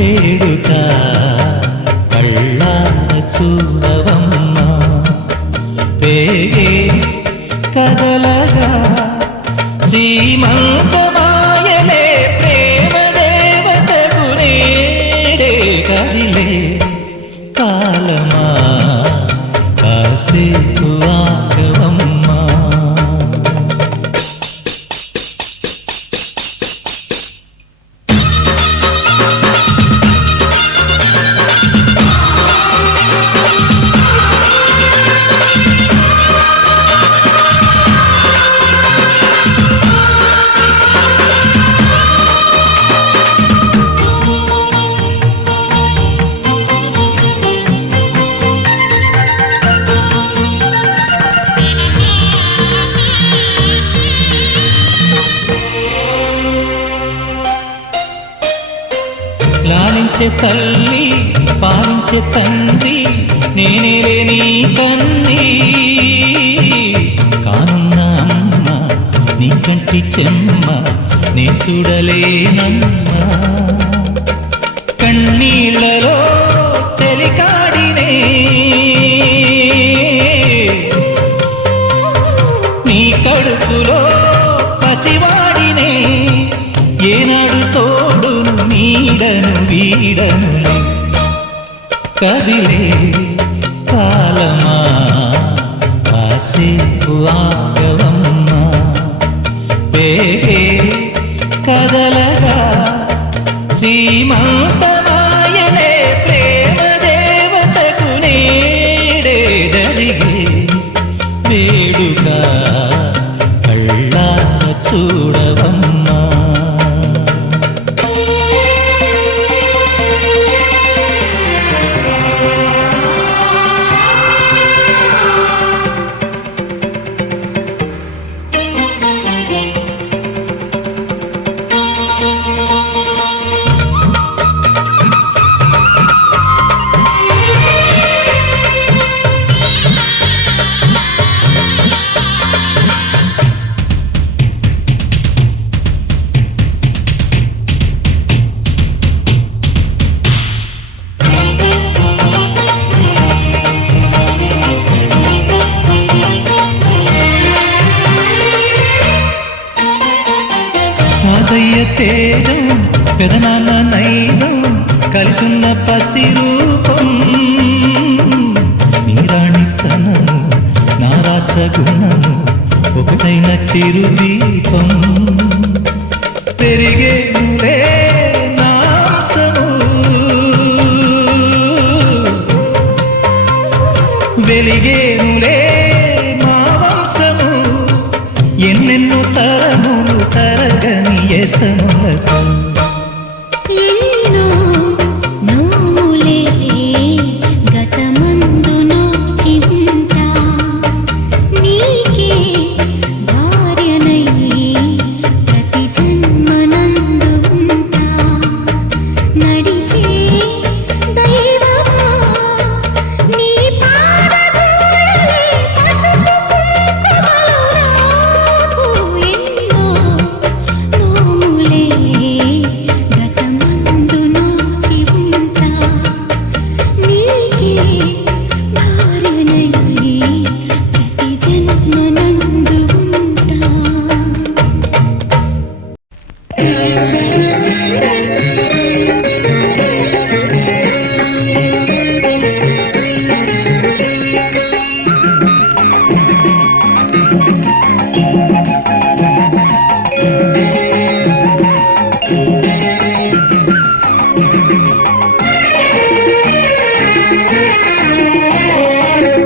వేడుక కళ్ళార చూడవమ్మా పేగే కదలగా సీమంతమాయలే ప్రేమ దేవతకు నేడే కదిలే కాలమా కాసేపు ఆగవమ్మా లాలించే తల్లి పాలించే తండ్రి నేనే నీ కన్ని కానున్న అమ్మ నీ కంటి చెమ్మ నే చూడలేనమ్మా కన్నీళ్ళలో చెలికాడినే నీ కడుపులో పసివాడినే ఏనాడు తోడును నీడను వీడను కదిలే కాలమా కాసేపు ఆగవమ్మా పేగే కదలగా సీమంతమాయలే ప్రేమ దేవతకు నేడే జరిగే వేడుక కళ్ళార చూడవమ్మా తాతయ్య తేజం పెదనాన్న నైజం కలిసున్న పసి రూపం నీరాణితనము నారాచ గుణము ఒకటైన చిరుదీపం పెరిగేనులే నాంసము వెలిగేనులే మా వంశము ఎన్నెన్నో తరములు తరగని యసములకు ఎన్నో నోములే గతమందు నోచింత నీకే భార్యనై ప్రతి జన్మనందు ఉంటా నడిచే దైవమా నీ పాదధూళి పసుపు కుంకుమలు రాకు ఎన్నో నోములే గతమందు నోచి ఉంటా నీకే భార్యనై ప్రతి జన్మనందు ఉంటా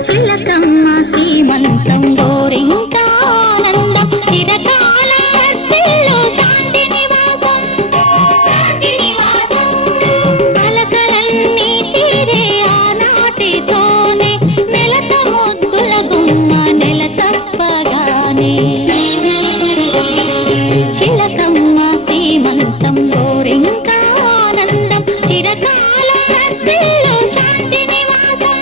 చిలకమ్మ సీమంతం గోరింకా ఆనందం చిరకాల వర్ధిల్లు శాంతి నివాసం కలకలన్నీ తీరే ఆనాటితోనే నెలత ముద్దుల గుమ్మ నెల తప్పగానే చిలకమ్మ సీమంతం గోరింకా ఆనందం చిరకాల వర్ధిల్లు శాంతి నివాసం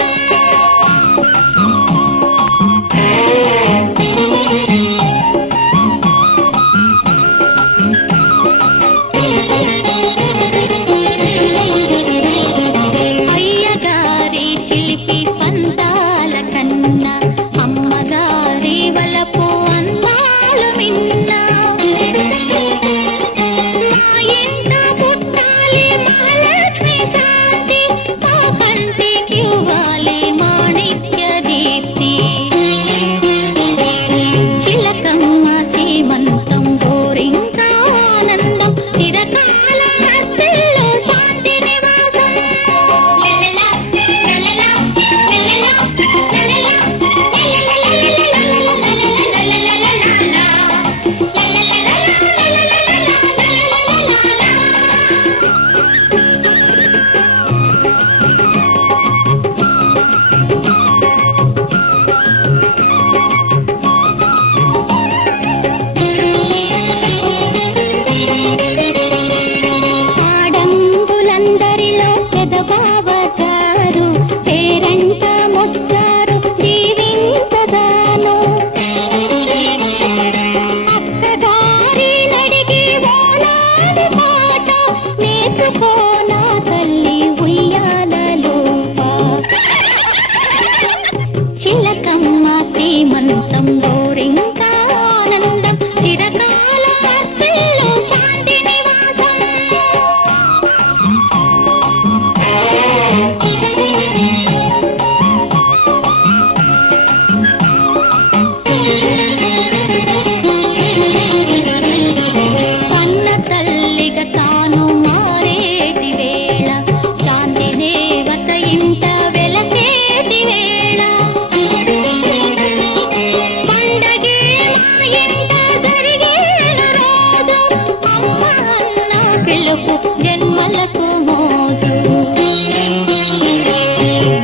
పెద్ద బావగారు పేరంట ముచ్చారు దీవించదాను అక్కగారి నడిగి ఓనాడి పాట నేర్చుకోనా తల్లి ఉయ్యాలలోప చిలకమ్మ శ్రీమంతం గోరింకా ఆనందం చిరకాల పిల్లు శాంతి నివాసం కన్న తల్లిగా తాను మారేటి వేళ శాంతి దేవత ఇంట వెలసేటి వేళ పండగే మా ఇంట జరిగేన రోజు అమ్మ అన్న పిలుపు జన్మలకు మోజు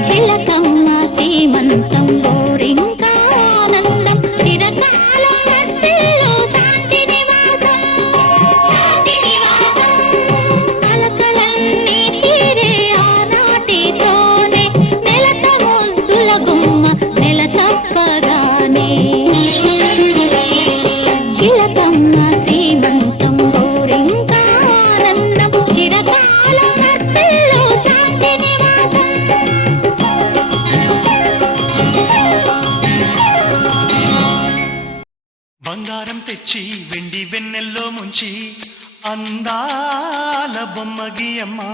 చిలకమ్మ సీమంతం గోరింకా ఆనందం చిరకాలం వర్ధిల్లు శాంతి నివాసం కలకలన్నీ తీరే ఆనాటితోనే నెలత ముద్దుల గుమ్మ నెల తప్పగానే చిలకమ్మ సీమంతం గోరింకా ఆనందం చిరకాలం వర్ధిల్లు శాంతి నివాసం బంగారం తెచ్చి వెండి వెన్నెల్లో ముంచి అందాల బొమ్మ గీయమ్మా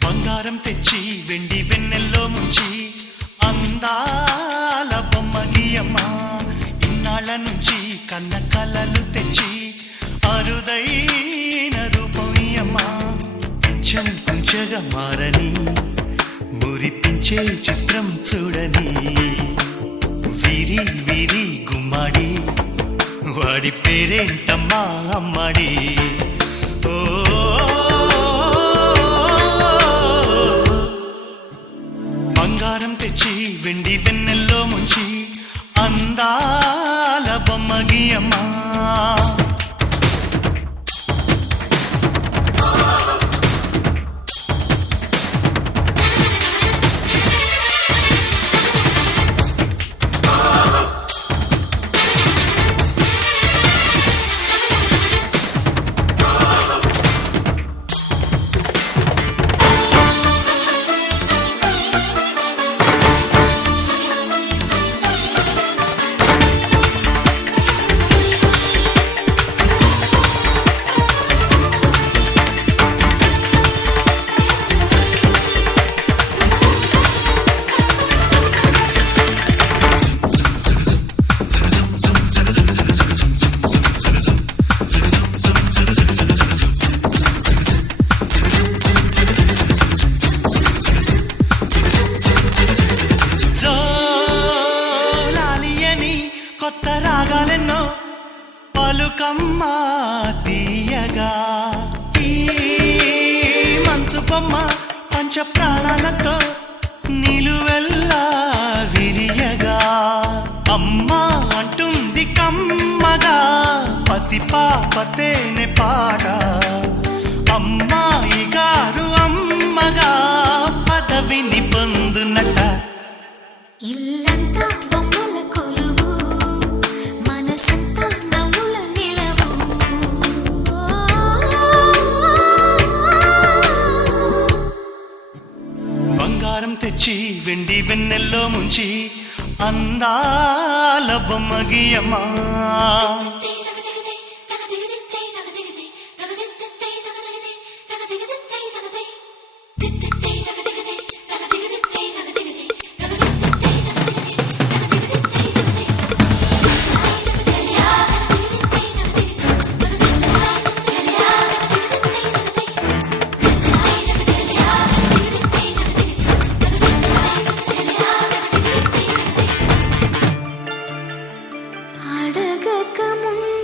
బంగారం తెచ్చి వెండి వెన్నెల్లో ముంచి అందాల బొమ్మ గీయమ్మా ఇన్నాళ్ళ నుంచి కన్న కలలు తెచ్చి అరుదైన రూపం ఇయ్యమ్మా కొంచెగా మారని మురిపించే చిత్రం చూడని వీరి వీరి గుమ్మాడి వాడి పేరేంటమ్మా అమ్మాడి ఓ బంగారం తెచ్చి వెండి వెన్నెల్లో ముంచి అందాల బొమ్మ గీయమ్మా కొత్త రాగాలెన్నో పలుకమ్మ తీయగా ఈ మనసు బొమ్మ పంచ ప్రాణాలతో నిలువెల్లా విరియగా అమ్మ అంటుంది కమ్మగా పసిపాపతేనే పాట అమ్మాయి గారు అమ్మగా పదవిని పొందునట ఇల్లంతా బొమ్మల కొలువు మనసంతా నవ్వుల నిలవు బంగారం తెచ్చి వెండి వెన్నెల్లో ముంచి అందాల బొమ్మ గీయమ్మా అడగక ముందు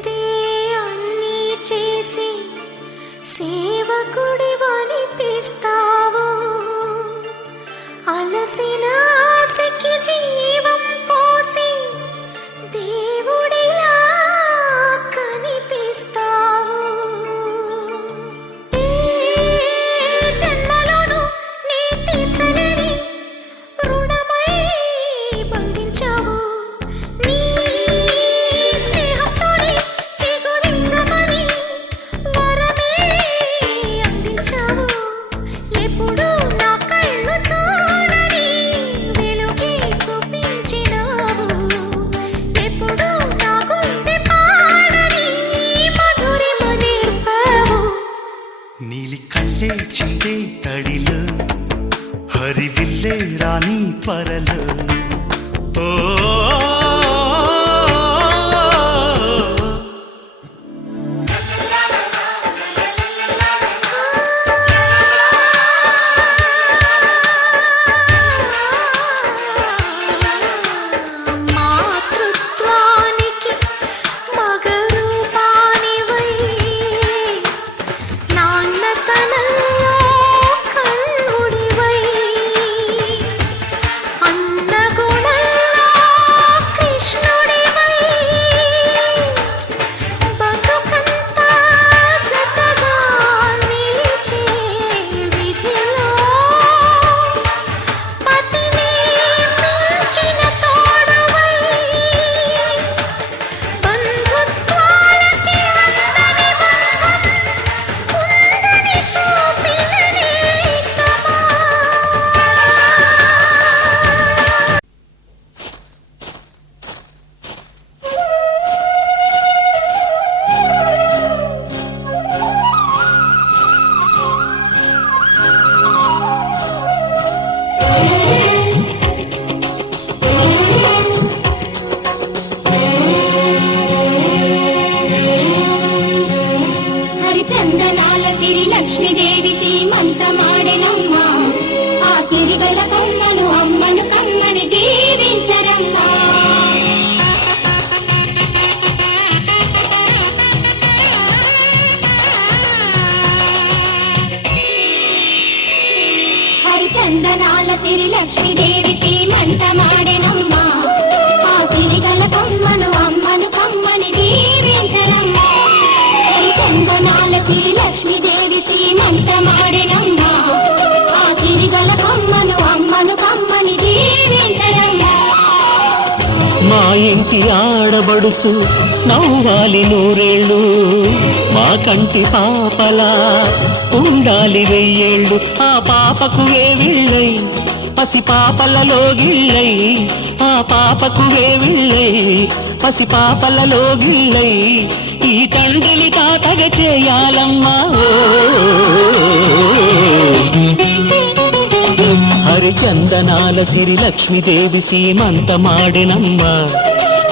వరలు ఓ మాతృత్వానికి మగరూపానివై నాన్నతనంలో కన్నుడివై అన్నగుణంలో కృష్ణుడివై బతుకంతా జతగా నిలిచే విధిలో పతిని మించిన తోడువై బంధుత్వాలకి అందని బంధం ఉందని చూపిన నేస్తమా హరిచందనాల సిరి లక్ష్మీదేవి సీమంతమాడెనమ్మ ఆ సిరిగల కొమ్మను అమ్మను కమ్మని దీవించరమ్మా హరిచందనాల సిరి లక్ష్మీదేవి సీమంతమాడెనమ్మ ఆ సిరిగల కొమ్మను అమ్మను కమ్మని దీవించరమ్మా హరిచందనాల సిరి లక్ష్మీదేవి సీమంతమాడెనమ్మ ఆ సిరిగల కొమ్మను అమ్మను కమ్మని దీవించరమ్మా మా ఇంటి ఆడబడుచు నవ్వాలి నూరేళ్ళు మా కంటి పాపలా ఉండాలి వెయ్యేళ్ళు ఆ పాపకు వేవిళ్ళై పసి పాపలలో గిళ్ళై ఆ పాపకు వేవిళ్ళై పసి పాపలలో గిళ్ళై ఈ తండ్రిని తాతగ చేయాలమ్మా హరిచందనాల సిరి లక్ష్మీదేవి సీమంతమాడినమ్మ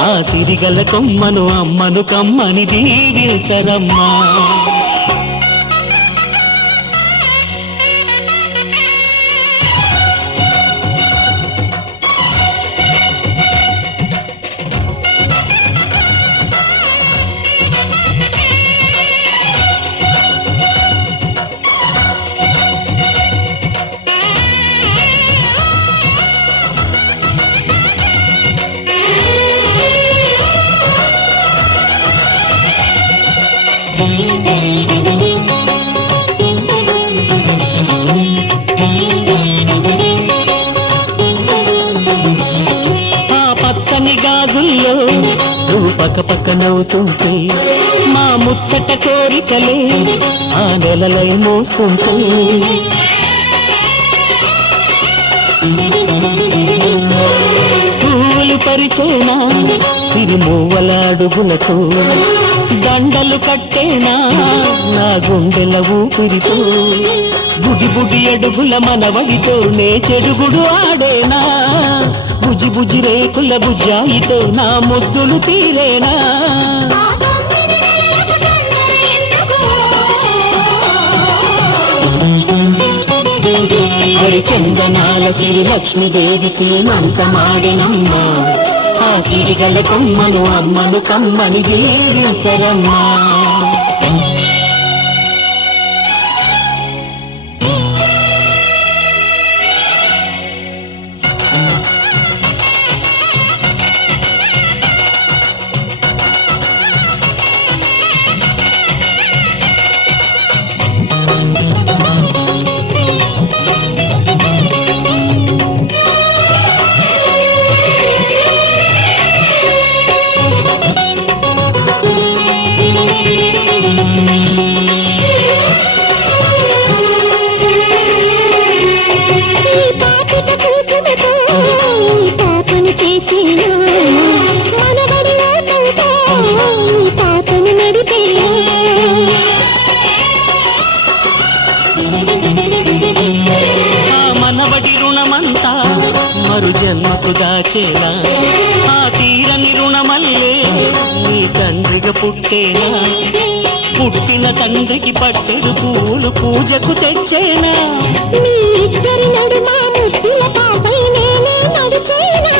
ఆ సిరిగల కొమ్మను అమ్మను కమ్మని దీవించరమ్మా ఆ పచ్చని గాజుల్లో నువ్వు పక్క నవ్వుతుంటే మా ముచ్చట కోరికలే ఆ నెలలై మోస్తుంటే పూలు పరిచేనా సిరిమూవల అడుగులకు దండలు కట్టేనా నా గుండెల ఊపిరితో బుడి బుడి అడుగుల మనవడితో నే చెడుగుడు ఆడేనా బుజి బుజి రేకుల బుజ్జాయితో నా ముద్దులు తీరేనా హరిచందనాల సిరి లక్ష్మీదేవి సీమంతమాడినమ్మ ఆ సిరిగల కొమ్మను అమ్మను కమ్మని దీవించరమ్మా ఎందుకు దాచేనా ఆ తీరని రుణమల్లే నీ తండ్రిగా పుట్టేనా పుట్టిన తండ్రికి పట్టెడు పూలు పూజకు తెచ్చేనా మీ ఇద్దరి నడుమ ముద్దుల పాపై నేనే నడిచేనా